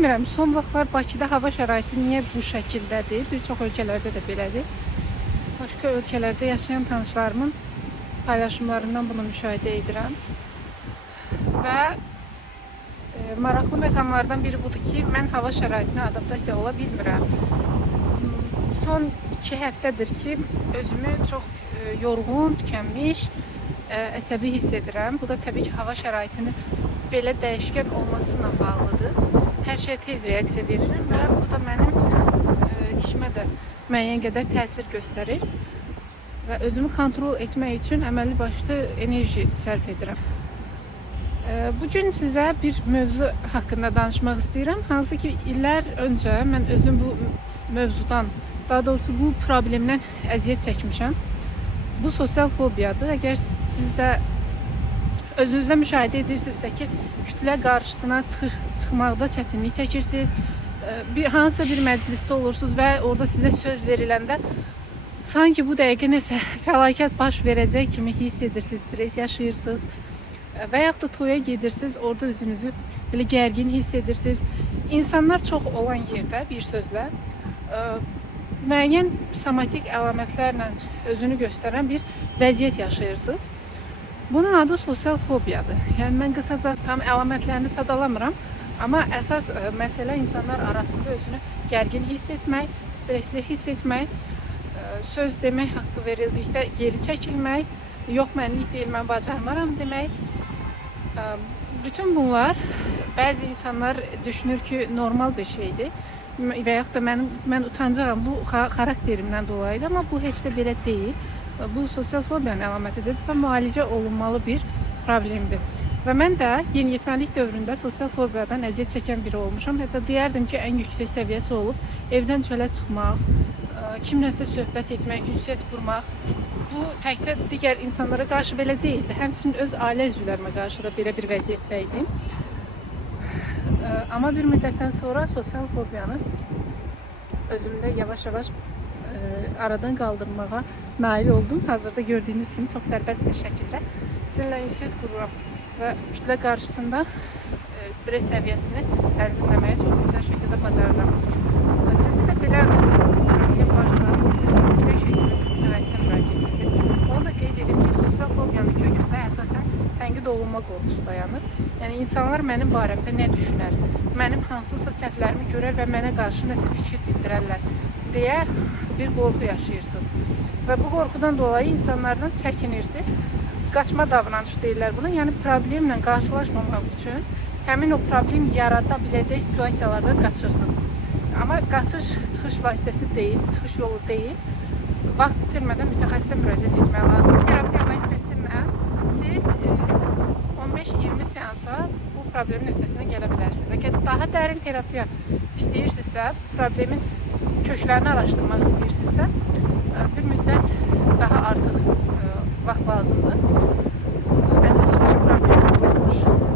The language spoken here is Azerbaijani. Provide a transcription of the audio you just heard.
bilmirəm, son vaxtlar Bakıda hava şəraiti niyə bu şəkildədir? Bir çox ölkələrdə də belədir. Başqa ölkələrdə yaşayan tanışlarımın paylaşımlarından bunu müşahidə edirəm. Və maraqlı məqamlardan biri budur ki, mən hava şəraitinə adaptasiya ola bilmirəm. Son 2 həftədir ki, özümü çox yorğun, tükənmiş, əsəbi hiss edirəm. Bu da təbii ki, hava şəraitinin belə dəyişkən olmasına bağlıdır. Hər şeyə tez reaksiya verirəm və bu da mənim işimə də müəyyən qədər təsir göstərir və özümü kontrol etmək üçün əməlli başlı enerji sərf edirəm. Bugün sizə bir mövzu haqqında danışmaq istəyirəm. Hansı ki, illər öncə mən özüm bu mövzudan, daha doğrusu bu problemdən əziyyət çəkmişəm. Bu sosial fobiyadır. Əgər siz də özünüzdə müşahidə edirsinizsə ki, kütlə qarşısına çıxmaqda çətinlik çəkirsiniz, hansısa bir məclisdə olursunuz və orada sizə söz veriləndə sanki bu dəqiqə nəsə fəlakət baş verəcək kimi hiss edirsiniz, stres yaşayırsınız və yaxud da toya gedirsiniz, orada özünüzü belə gərgin hiss edirsiniz. İnsanlar çox olan yerdə bir sözlə müəyyən somatik əlamətlərlə özünü göstərən bir vəziyyət yaşayırsınız. Bunun adı sosial fobiyadır. Yəni mən qısaca tam əlamətlərini sadalamıram, amma əsas məsələ insanlar arasında özünü gərgin hiss etmək, stresli hiss etmək, söz demək haqqı verildikdə geri çəkilmək, yox mənlik deyil, mən bacarmaram demək. Bütün bunlar bəzi insanlar düşünür ki, normal bir şeydir və yaxud da mən utancağam bu xarakterimdən dolayıdır, amma bu heç də belə deyil. Bu sosial fobiyanın əlamətidir və müalicə olunmalı bir problemdir. Və mən də yeniyetməlik dövründə sosial fobiyadan əziyyət çəkən biri olmuşam. Hətta deyərdim ki, ən yüksək səviyyəsi olub, evdən çölə çıxmaq, kimləsə söhbət etmək, ünsiyyət qurmaq. Bu təkcə digər insanlara qarşı belə deyildi. Həmçinin öz ailə üzvlərimə qarşı da belə bir vəziyyətdə idim. Amma bir müddətdən sonra sosial fobiyanı özümdə yavaş-yavaş aradan qaldırmağa nail oldum. Hazırda gördüyünüz kimi çox sərbəst bir şəkildə sizinlə ünsiyyət qururam və kütlə qarşısında stres səviyyəsini tənzimləməyə çox gözəl şəkildə bacarıram. Sizdə də belə problem varsa, mütləq şəkildə bir mütəxəssisə müraciət edin. Onu da qeyd edim ki, sosial fobiyanın kökündə əsasən tənqid olunma qorxusu dayanır. Yəni insanlar mənim barəmdə nə düşünər, mənim hansısa səhvlərimi görər və mənə qarşı nəsə fikir bildirərlər deyə bir qorxu yaşayırsınız. Və bu qorxudan dolayı insanlardan çəkinirsiniz. Qaçma davranışı deyirlər buna. Yəni problemlə qarşılaşmamaq üçün həmin o problem yarada biləcək situasiyalardan qaçırsınız. Amma qaçış çıxış vasitəsi deyil, çıxış yolu deyil. Vaxt itirmədən mütəxəssisə müraciət etmək lazımdır. Terapiya vasitəsilə siz 15-20 seansa bu problemin öhdəsindən gələ bilərsiniz. Əgər daha dərin terapiya istəyirsinizsə, problemin köklərini araşdırmaq istəyirsinizsə, bir müddət daha artıq vaxt lazımdır. Əsas olaraq problemin qurtuluş